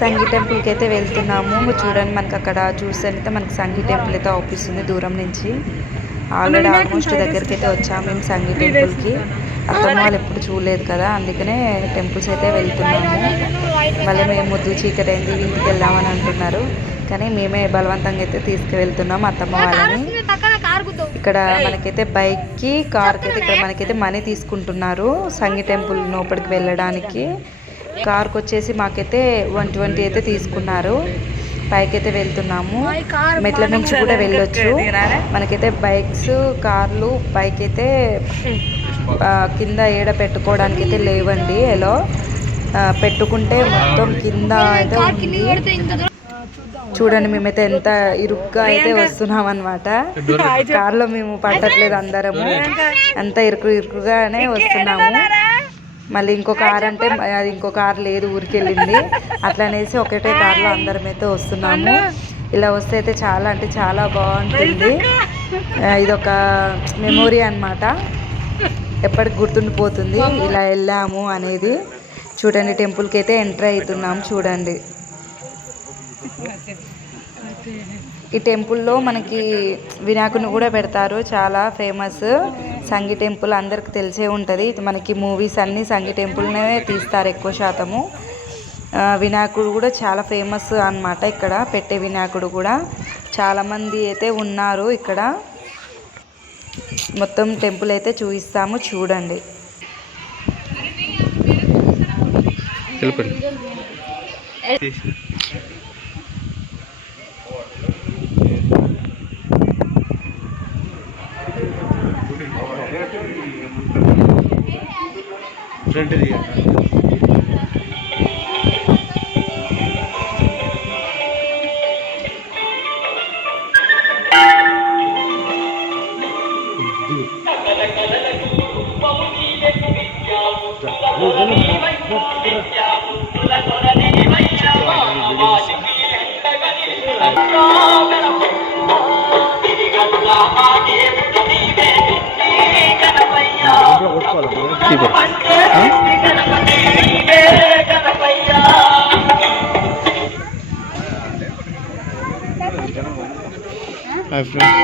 సంగీ టెంపుల్కి అయితే వెళ్తున్నాము. చూడండి, మనకి అక్కడ చూస్తే మనకి సంగీ టెంపుల్ అయితే అవుపిస్తుంది దూరం నుంచి. ఆల్రెడీ ఆల్మోస్ట్ దగ్గరికి అయితే వచ్చాము మేము సంగీ టెంపుల్కి. అత్తమ్మ వాళ్ళు ఎప్పుడు చూడలేదు కదా, అందుకనే టెంపుల్స్ అయితే వెళ్తున్నాము. మళ్ళీ మేము ముద్దు చీకటి అయింది ఇంటికి వెళ్దామని అంటున్నారు, కానీ మేమే బలవంతంగా అయితే తీసుకువెళ్తున్నాము అత్తమ్మ వాళ్ళని. ఇక్కడ మనకైతే బైక్కి కార్కి అయితే ఇక్కడ మనకైతే మనీ తీసుకుంటున్నారు సంగీ టెంపుల్ లోపలికి వెళ్ళడానికి. కార్కి వచ్చేసి మాకైతే 120 అయితే తీసుకున్నారు. పైకి అయితే వెళ్తున్నాము, మెట్ల నుంచి కూడా వెళ్ళొచ్చు. మనకైతే బైక్స్ కార్లు పైకి అయితే కింద ఏడ పెట్టుకోవడానికి అయితే లేవండి. ఎలా పెట్టుకుంటే మొత్తం కింద అయితే ఉంది. చూడండి, మేమైతే ఎంత ఇరుగ్గా అయితే వస్తున్నాం అనమాట. కార్లో మేము పట్టట్లేదు, అందరము అంత ఇరుకుగానే వస్తున్నాము. మళ్ళీ ఇంకో కార్ అంటే అది ఇంకో కార్ లేదు, ఊరికి వెళ్ళింది. అట్లా అనేసి ఒకటే కార్లో అందరం అయితే వస్తున్నాము. ఇలా వస్తే అయితే చాలా అంటే చాలా బాగుంటుంది. ఇదొక మెమొరీ అన్నమాట, ఎప్పటికి గుర్తుండిపోతుంది ఇలా వెళ్ళాము అనేది. చూడండి, టెంపుల్కి అయితే ఎంటర్ అవుతున్నాము. చూడండి, ఈ టెంపుల్లో మనకి వినాయకుని కూడా పెడతారు, చాలా ఫేమస్ సంగీ టెంపుల్, అందరికి తెలిసే ఉంటుంది. మనకి మూవీస్ అన్నీ సంగీ టెంపుల్నే తీస్తారు ఎక్కువ శాతము. వినాయకుడు కూడా చాలా ఫేమస్ అన్నమాట, ఇక్కడ పెట్టే వినాయకుడు కూడా. చాలామంది అయితే ఉన్నారు ఇక్కడ. మొత్తం టెంపుల్ అయితే చూపిస్తాము, చూడండి. फ्रंट दिया Hi friends.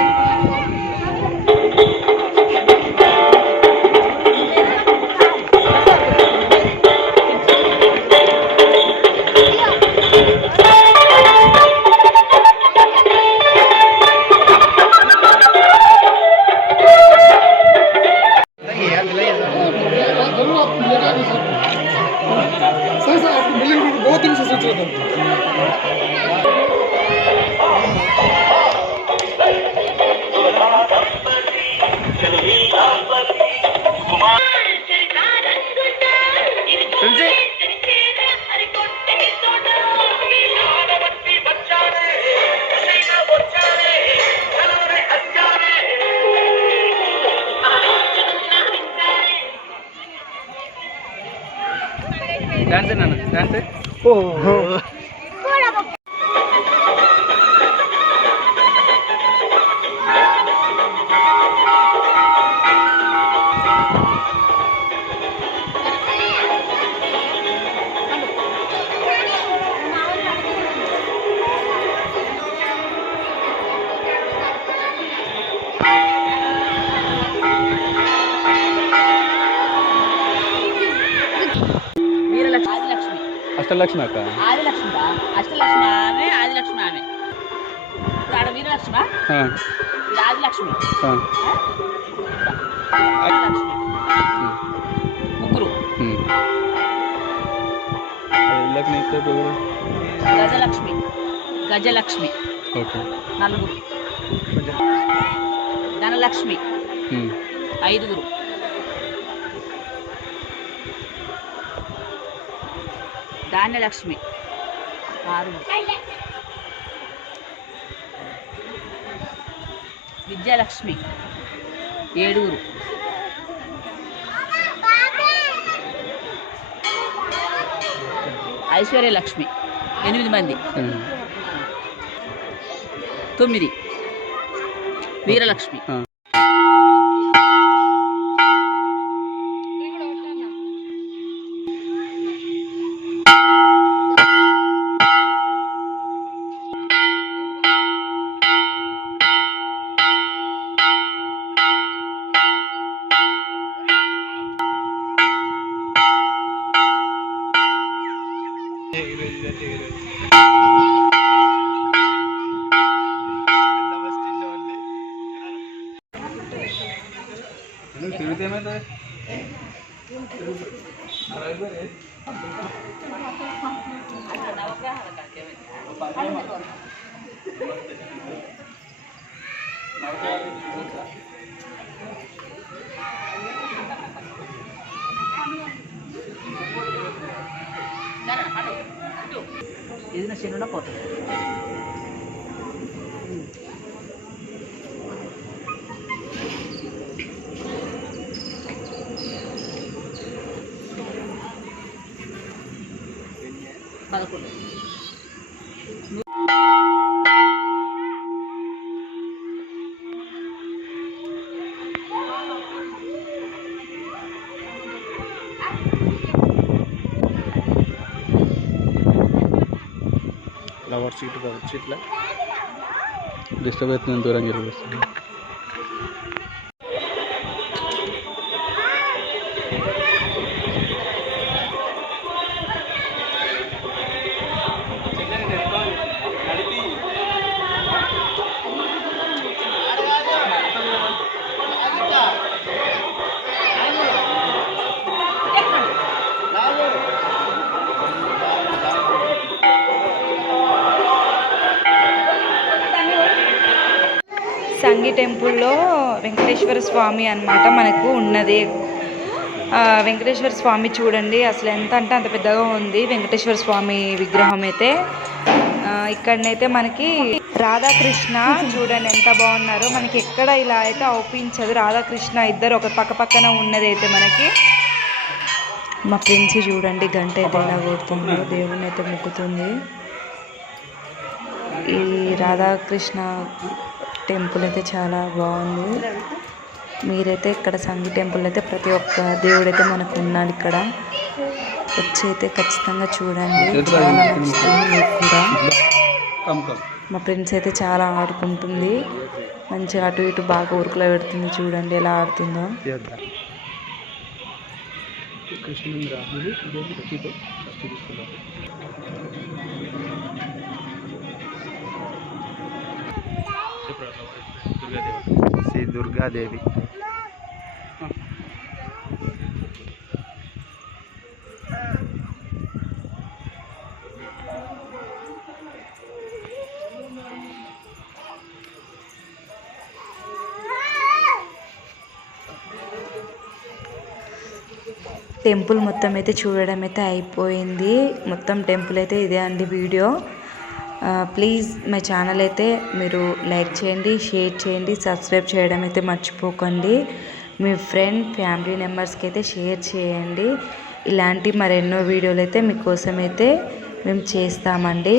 डांस है ना डांस है ओह అష్టలక్ష్మి అక్క ఆదిలక్ష్మి అష్టలక్ష్మి ఆమె ఆదిలక్ష్మి ఆమె ఇప్పుడు ఆడ వీరలక్ష్మి ఇది ఆదిలక్ష్మి ఆదిలక్ష్మి ముగ్గురు గజలక్ష్మి గజలక్ష్మి నలుగురు ధనలక్ష్మి ఐదుగురు ధాన్యలక్ష్మి ఆరుగురు విద్యాలక్ష్మి ఏడుగురు ఐశ్వర్యలక్ష్మి 8 మంది 9 వీరలక్ష్మి ఇది నా చిన్న పోతుంది. ఫ్లవర్ సీట్ కావచ్చు, ఇట్లా డిస్టర్బ్ అవుతుంది, దూరం జరుగుతుంది. సంగి టెంపుల్లో వెంకటేశ్వర స్వామి అన్నమాట మనకు ఉన్నది. వెంకటేశ్వర స్వామి చూడండి అసలు ఎంత అంటే అంత పెద్దగా ఉంది వెంకటేశ్వర స్వామి విగ్రహం అయితే. ఇక్కడనైతే మనకి రాధాకృష్ణ చూడండి ఎంత బాగున్నారో. మనకి ఎక్కడ ఇలా అయితే అవుపించదు, రాధాకృష్ణ ఇద్దరు ఒక పక్క పక్కన ఉన్నది అయితే మనకి. మా ఫ్రెండ్స్ చూడండి గంట అయితే ఎలా కొడుతుందో, దేవుని అయితే మొక్కుతుంది. ఈ రాధాకృష్ణ టెంపుల్ అయితే చాలా బాగుంది. మీరైతే ఇక్కడ సంగి టెంపుల్ అయితే ప్రతి ఒక్క దేవుడైతే మనకు ఉన్నాడు ఇక్కడ. వచ్చి అయితే ఖచ్చితంగా చూడండి, చాలా నచ్చుతుంది మీకు కూడా. మా ఫ్రెండ్స్ అయితే చాలా ఆడుకుంటుంది, మంచిగా అటు ఇటు బాగా ఊరుకులో పెడుతుంది. చూడండి ఎలా ఆడుతుందో. శ్రీ దుర్గాదేవి. టెంపుల్ మొత్తం అయితే చూడడం అయితే అయిపోయింది. మొత్తం టెంపుల్ అయితే ఇదే అండి వీడియో. ప్లీజ్ మై ఛానల్ అయితే మీరు లైక్ చేయండి, షేర్ చేయండి, సబ్స్క్రైబ్ చేయడం అయితే మర్చిపోకండి. మీ ఫ్రెండ్ ఫ్యామిలీ మెంబర్స్కి అయితే షేర్ చేయండి. ఇలాంటి మరెన్నో వీడియోలు అయితే మీకోసం అయితే మేము చేస్తామండి.